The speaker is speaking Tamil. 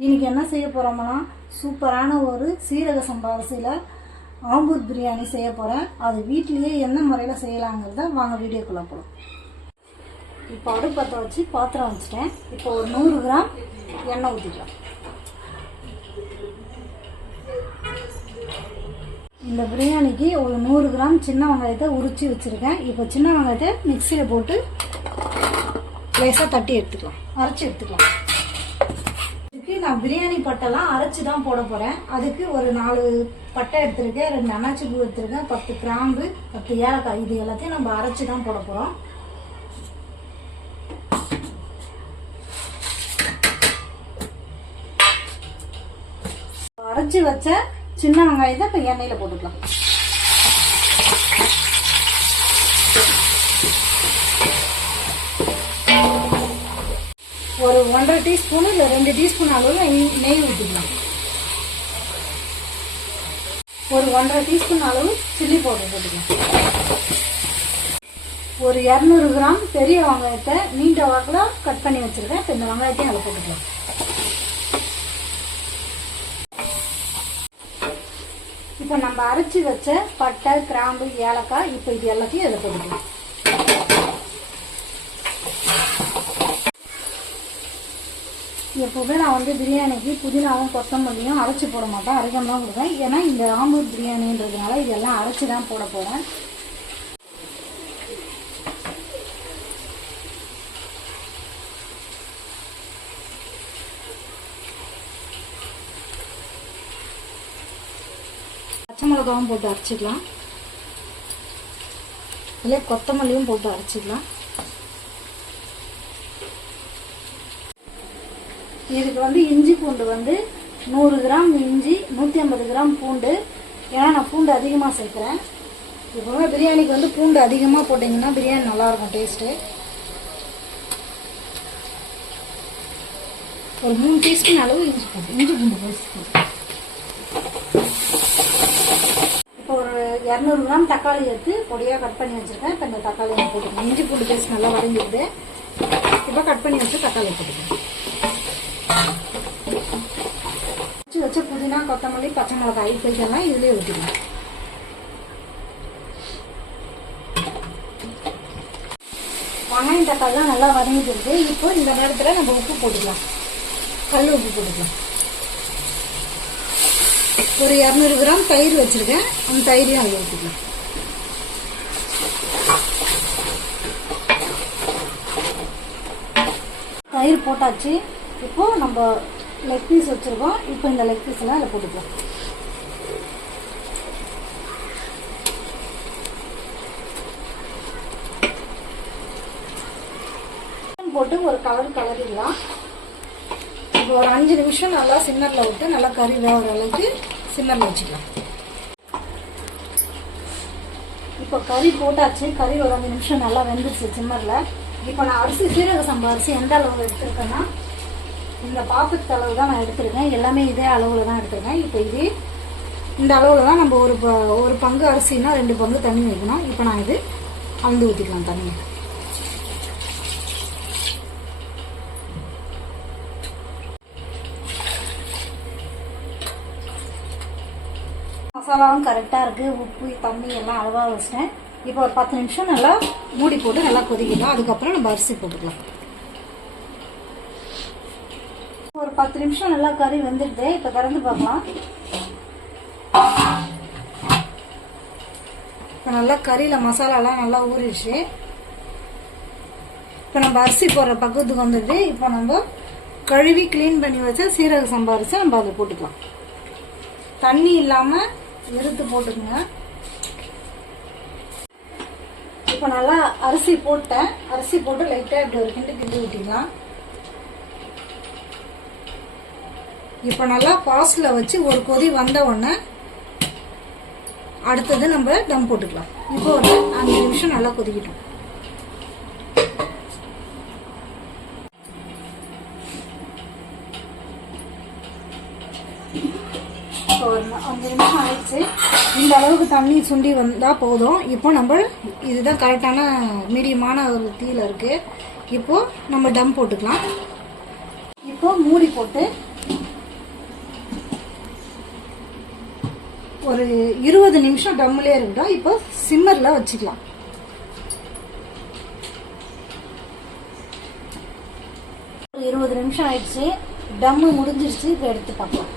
இன்றைக்கி என்ன செய்ய போகிறோம்னா சூப்பரான ஒரு சீரக சம்பா அரிசியில் ஆம்பூர் பிரியாணி செய்ய போகிறேன் அது வீட்லேயே என்ன முறையில் செய்யலாங்கிறத வாங்க வீடியோக்குள்ளே போகலாம் இப்போ அடுப்பத்தை வச்சு பாத்திரம் வச்சுட்டேன். இப்போ ஒரு நூறு கிராம் எண்ணெய் ஊற்றிக்கலாம் இந்த பிரியாணிக்கு ஒரு நூறு கிராம் சின்ன வெங்காயத்தை உரிச்சு வச்சுருக்கேன். இப்போ சின்ன வெங்காயத்தை மிக்சியில் போட்டு லேசாக தட்டி எடுத்துக்கலாம். அரைச்சி எடுத்துக்கலாம். நான் பிரியாணி பட்டைலாம் அரைச்சி தான் போட போகிறேன் அதுக்கு ஒரு நாலு பட்டை எடுத்திருக்கேன் ரெண்டு அன்னாச்சி பூ எடுத்திருக்கேன் பத்து கிராம்பு பத்து ஏலக்காய். இது எல்லாத்தையும் நம்ம அரைச்சி தான் போட போகிறோம் அரைச்சி வச்ச சின்ன வெங்காயத்தை இப்போ எண்ணெயில் போட்டுக்கலாம். ஒரு டீஸ்பூன் இல்லை ரெண்டு டீஸ்பூன் அளவில் நெய் நெய் ஊற்றிக்கலாம் ஒரு ஒன்றரை டீஸ்பூன் அளவு சில்லி பவுடர் போட்டுக்கலாம். ஒரு இரநூறு கிராம் பெரிய வெங்காயத்தை நீண்ட வாக்கில் கட் பண்ணி வச்சுருக்கேன். இப்போ இந்த வெங்காயத்தையும் அதில் போட்டுக்கலாம். இப்போ நம்ம அரைச்சி வச்ச பட்டை கிராம்பு ஏலக்காய் இப்போ இது எல்லாத்தையும் அதில் போட்டுக்கலாம். எப்போவுமே நான் வந்து பிரியாணிக்கு புதினாவும் கொத்தமல்லியும் அரைச்சி போட மாட்டேன். அரைக்கம் தான் கொடுப்பேன். ஏன்னா இந்த ஆம்பூர் பிரியாணின்றதுனால இதெல்லாம் அரைச்சி தான் போட போகிறேன் பச்சை மிளகாவும் போட்டு அரைச்சிக்கலாம். இல்லை கொத்தமல்லியும் போட்டு அரைச்சிக்கலாம். இதுக்கு வந்து இஞ்சி பூண்டு வந்து நூறு கிராம் இஞ்சி நூற்றி ஐம்பது கிராம் பூண்டு. ஏன்னா நான் பூண்டு அதிகமாக சேர்க்குறேன். இப்போ பிரியாணிக்கு வந்து பூண்டு அதிகமாக போட்டிங்கன்னா பிரியாணி நல்லாயிருக்கும் டேஸ்ட்டு ஒரு மூணு டீஸ்பூன் அளவு இஞ்சி பூண்டு இஞ்சி பூண்டு பேஸ்ட் இப்போ ஒரு இரநூறு கிராம் தக்காளி எடுத்து பொடியாக கட் பண்ணி வச்சுருக்கேன். இப்போ இந்த தக்காளி போட்டுக்கணும் இஞ்சி பூண்டு பேஸ்ட் நல்லா வதங்கிடுது. இப்போ கட் பண்ணி வச்சு தக்காளி போட்டுக்கணும் வச்சு வச்ச புதினா கொத்தமல்லி பச்சை மிளகாய் இப்போ இதெல்லாம் இதுலேயே ஊற்றிக்கலாம் வெங்காயம் தக்காளிலாம் நல்லா வதங்கிட்டு இப்போ இந்த நேரத்தில் நம்ம உப்பு போட்டுக்கலாம். கல் உப்பு போட்டுக்கலாம். ஒரு இரநூறு கிராம் தயிர் வச்சுருக்கேன். அந்த தயிரையும் அதில் ஊற்றிக்கலாம் தயிர் போட்டாச்சு. இப்போ நம்ம லெக் பீஸ் வச்சுருக்கோம். இப்போ இந்த லெக் பீஸ் எல்லாம் அதில் போட்டுக்கலாம். போட்டு ஒரு கலர் கலரிடலாம். இப்போ ஒரு அஞ்சு நிமிஷம் நல்லா சிம்மரில் விட்டு நல்லா கறி வேகிற அளவுக்கு சிம்மரில் வச்சுக்கலாம். இப்போ கறி போட்டாச்சு. கறி ஒரு அஞ்சு நிமிஷம் நல்லா வெந்துருச்சு சிம்மரில் இப்போ நான் அரிசி சீரக சம்பா அரிசி எந்த அளவு எடுத்துருக்கேன்னா இந்த பாக்கெட் அளவு தான் நான் எடுத்திருக்கேன். எல்லாமே இதே அளவில் தான் எடுத்துருக்கேன். இப்போ இது இந்த அளவில் தான் நம்ம ஒரு ப- ஒரு பங்கு அரிசினா ரெண்டு பங்கு தண்ணி வைக்கணும். இப்போ நான் இது அளந்து ஊற்றிக்கலாம் தண்ணியை. மசாலாவும் கரெக்டாக இருக்குது உப்பு தண்ணி எல்லாம் அளவாக வச்சிட்டேன். இப்போ ஒரு பத்து நிமிஷம் நல்லா மூடி போட்டு நல்லா கொதிக்கலாம் அதுக்கப்புறம் நம்ம அரிசி போட்டுக்கலாம். ஒரு பத்து நிமிஷம் நல்லா கறி வெந்துடுது. இப்போ திறந்து பார்க்கலாம். இப்போ நல்லா கறியில் மசாலாலாம் நல்லா ஊறிடுச்சு. இப்போ நம்ம அரிசி போடுற பக்கத்துக்கு வந்துடுது. இப்போ நம்ம கழுவி க்ளீன் பண்ணி வச்ச சீரக சம்பா அரிசி நம்ம அதை போட்டுக்கலாம். தண்ணி இல்லாமல் எடுத்து போட்டுக்கோங்க. இப்போ நல்லா அரிசி போட்டேன். அரிசி போட்டு லைட்டாக இப்படி ஒரு கிண்டு கிண்டு விட்டிக்கலாம் இப்போ நல்லா பாஸ்டில் வச்சு ஒரு கொதி வந்த உடனே அடுத்தது நம்ம டம் போட்டுக்கலாம். இப்போ ஒரு அஞ்சு நிமிஷம் நல்லா கொதிக்கிட்டோம். அஞ்சு நிமிஷம் ஆயிடுச்சு. இந்த அளவுக்கு தண்ணி சுண்டி வந்தால் போதும். இப்போ நம்ம இதுதான் கரெக்டான மீடியமான ஒரு தீயில் இருக்குது இப்போ நம்ம டம் போட்டுக்கலாம். இப்போ மூடி போட்டு ஒரு இருபது நிமிஷம் டம்முலே இருக்கட்டும் இப்போ சிம்மரில் வச்சுக்கலாம். ஒரு இருபது நிமிஷம் ஆயிடுச்சு. டம்மு முடிஞ்சிருச்சு இப்போ எடுத்து பார்க்கலாம்.